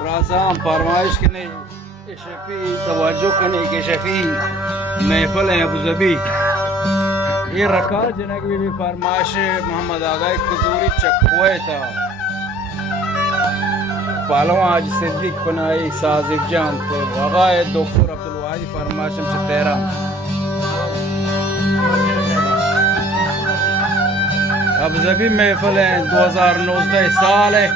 براسان فرمایش کنی شفی توجه کنی که شفی محفل ہے ابوظبی یہ رکھا جنگ بھی فرمائش محمد آغای کزوری چکوئے تھا پہلوان حاج صدیق پناہی سازف جان تھے آغای دکتور عبدالواحد فرمائشم سے تیران ابوظبی محفل ہے 2019 سال ہے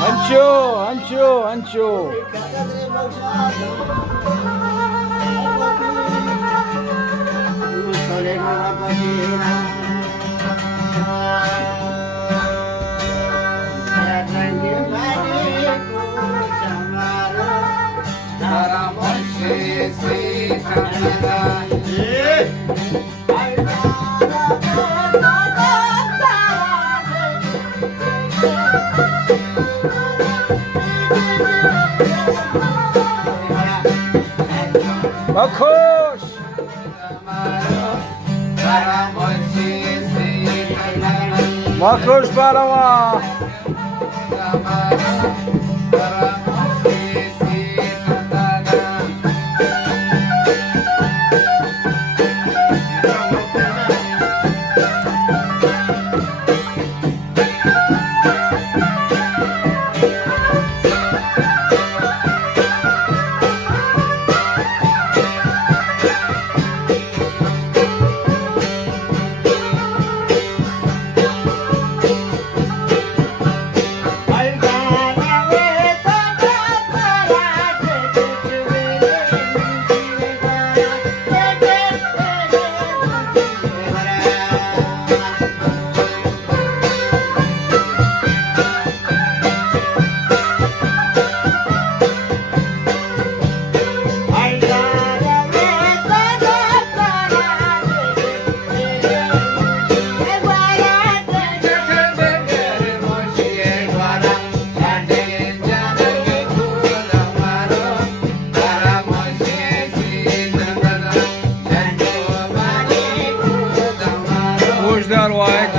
हंचो हंचो हंचो Bakosh Bakosh Balawa Dar White